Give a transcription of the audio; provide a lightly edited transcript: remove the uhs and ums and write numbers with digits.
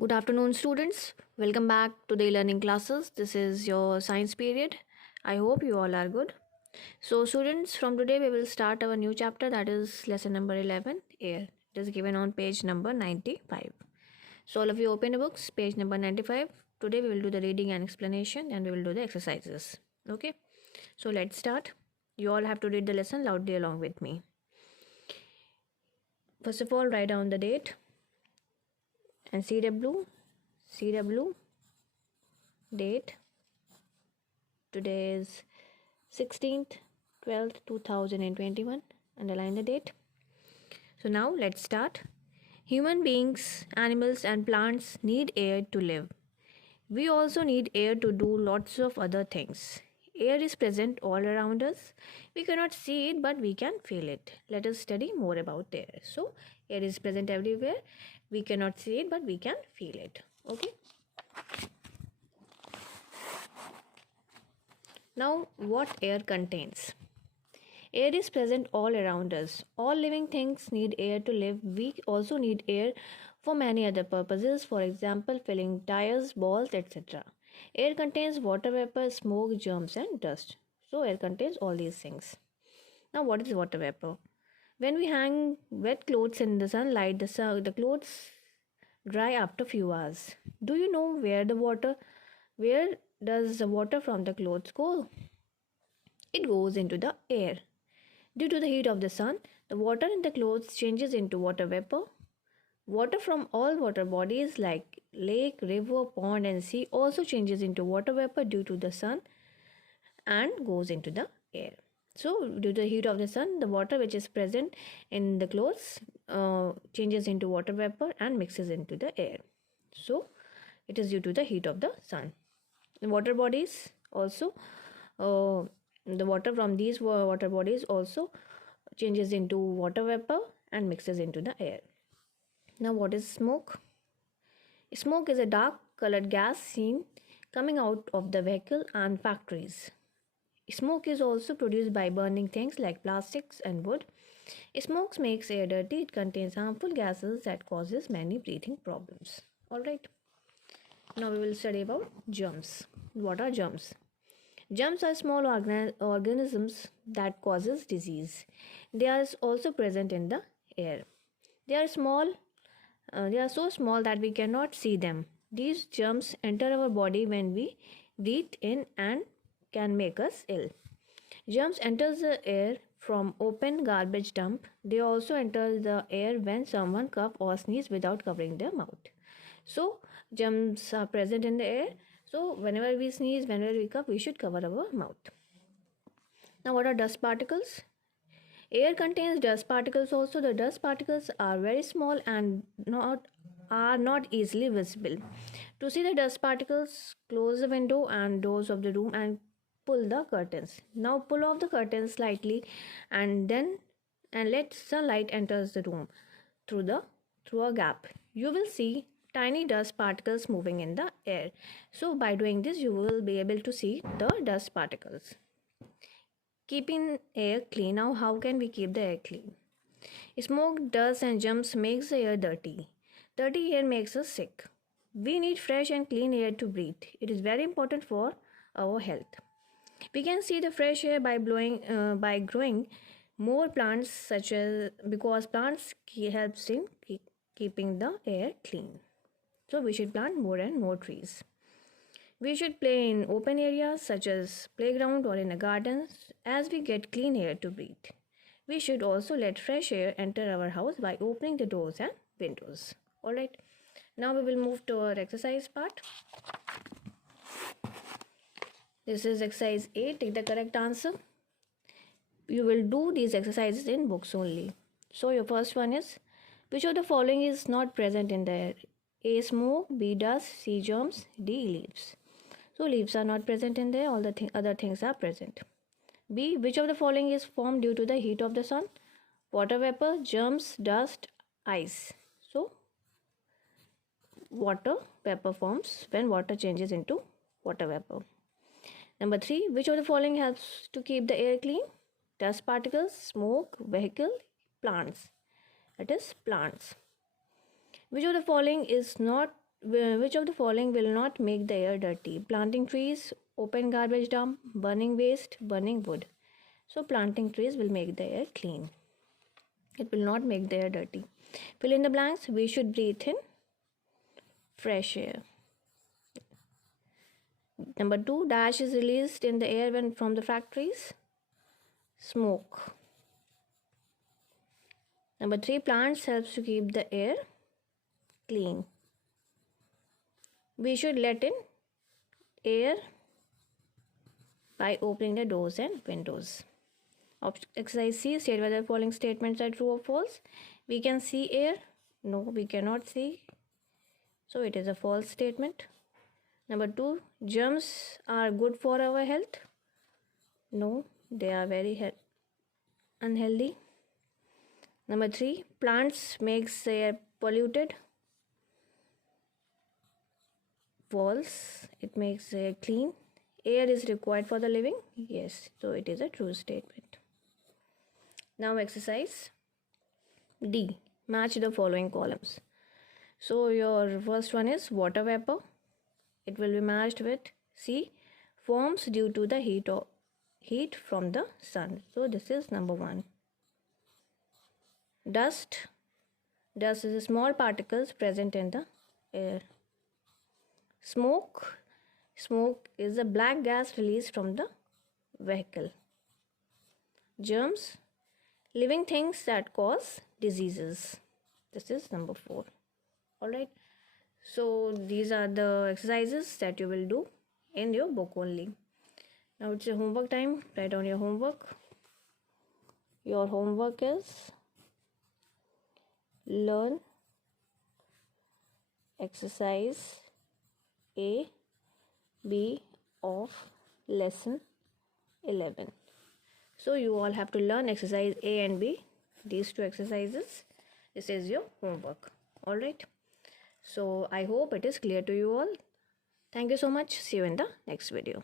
Good afternoon, students. Welcome back to the learning classes. This is your science period. I hope you all are good. So, students, from today we will start our new chapter, that is lesson number 11, air. It is given on page number 95. So, all of you open your books, page number 95. Today we will do the reading and explanation and we will do the exercises. Okay, so let's start. You all have to read the lesson loudly along with me. First of all, write down the date and CW date. Today is 16th 12th 2021. Underline the date. So now let's start. Human beings, animals and plants need air to live. We also need air to do lots of other things. Air is present all around us. We cannot see it, but we can feel it. Let us study more about air. So air is present everywhere. We cannot see it, but we can feel it. Okay. Now, what air contains? Air is present all around us. All living things need air to live. We also need air for many other purposes, for example, filling tires, balls, etc. Air contains water vapor, smoke, germs, and dust. So, air contains all these things. Now, what is water vapor? When we hang wet clothes in the sunlight, the clothes dry after few hours. Do you know where does the water from the clothes go? It goes into the air. Due to the heat of the sun, the water in the clothes changes into water vapor. Water from all water bodies like lake, river, pond and sea also changes into water vapor due to the sun and goes into the air. So, due to the heat of the sun, the water which is present in the clothes changes into water vapor and mixes into the air. So, it is due to the heat of the sun. The water bodies also, the water from these water bodies also changes into water vapor and mixes into the air. Now, what is smoke? Smoke is a dark colored gas seen coming out of the vehicle and factories. Smoke is also produced by burning things like plastics and wood. Smoke makes air dirty. It contains harmful gases that causes many breathing problems. Alright. Now we will study about germs. What are germs? Germs are small organisms that causes disease. They are also present in the air. They are small. They are so small that we cannot see them. These germs enter our body when we breathe in and can make us ill. Germs enter the air from open garbage dump. They also enter the air when someone cough or sneeze without covering their mouth. So germs are present in the air. So whenever we sneeze, whenever we cough, we should cover our mouth. Now, what are dust particles? Air contains dust particles also. The dust particles are very small and are not easily visible. To see the dust particles, close the window and doors of the room and pull the curtains. Now pull off the curtains slightly and let sunlight enters the room through a gap. You will see tiny dust particles moving in the air. So by doing this, you will be able to see the dust particles. Keeping air clean. Now, how can we keep the air clean? Smoke, dust and germs makes the air dirty. Dirty air makes us sick. We need fresh and clean air to breathe. It is very important for our health. We can see the fresh air by growing more plants, because plants helps in keeping the air clean. So we should plant more and more trees. We should play in open areas such as playground or in a garden as we get clean air to breathe. We should also let fresh air enter our house by opening the doors and windows. Alright, now we will move to our exercise part. This is exercise 8. Take the correct answer. You will do these exercises in books only. So your first one is, which of the following is not present in the air? A. Smoke, B. Dust, C. Germs, D. Leaves. So leaves are not present in there, all the other things are present. B. Which of the following is formed due to the heat of the sun? Water vapor, germs, dust, ice. So water vapor forms when water changes into water vapor. Number 3. Which of the following helps to keep the air clean? Dust particles, smoke, vehicle, plants. That is plants. Which of the following is not Which of the following will not make the air dirty? Planting trees, open garbage dump, burning waste, burning wood. So planting trees will make the air clean. It will not make the air dirty. Fill in the blanks. We should breathe in fresh air. Number 2, dash is released in the air when from the factories. Smoke. Number 3, plants helps to keep the air clean. We should let in air by opening the doors and windows. Exercise C, state whether the following statements are true or false. We can see air. No, we cannot see. So it is a false statement. Number 2, germs are good for our health. No, they are very unhealthy. Number 3, plants makes air polluted. False, it makes air clean. Air is required for the living. Yes, so it is a true statement. Now exercise D, match the following columns. So your first one is water vapor. It will be matched with C, forms due to the heat from the sun. So this is number 1. Dust is small particles present in the air. Smoke is a black gas released from the vehicle. Germs, living things that cause diseases. This is number 4. Alright, so these are the exercises that you will do in your book only. Now it's your homework time. Write down your homework. Your homework is learn exercise A, B of lesson 11. So you all have to learn exercise A and B, these 2 exercises. This is your homework. Alright, so I hope it is clear to you all. Thank you so much. See you in the next video.